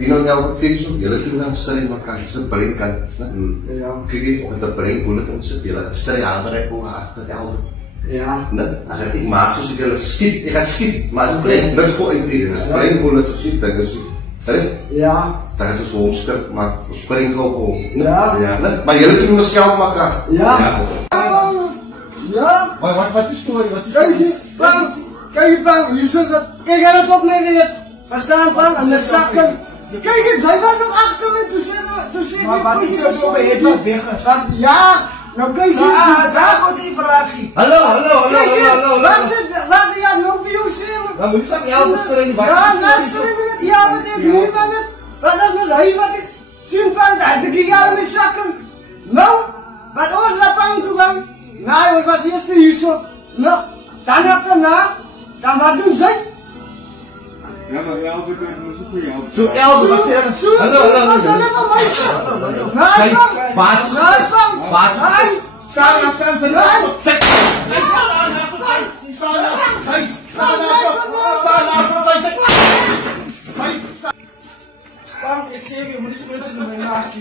Tino niya ako tiso, yala ito lang sa rin makakisa paling kan. Kaya ako ito paling ulit ang sa tila. Sa rin ako rin po kakakita ako. Nakati maso sigala skip, ikan skip. Maso paling, nagsko ay tira. Paling ulit sa skip, tagas Tadi? Ya. Taga sa homester, paling ko po. Mayala ito yung nasyaw maka. What's the story? Kaya bang, Jesus, kaya gano'n ko na kaya, basta bang, ang nasakal, kaya gano'n, sa'yo ba nung akto na doon Halo. Bakit yan, no views yun? Bisa niya sa rin ba? Simpang nagiging may sakal. No, ba't oras na pang tugang? Ngayon, kasi yes na Yusuf. No, tanak ka na, tama dun sa'y. So, Elsa, kasi yan. Halo. Parang eksemi, mulis-mulis na may naki.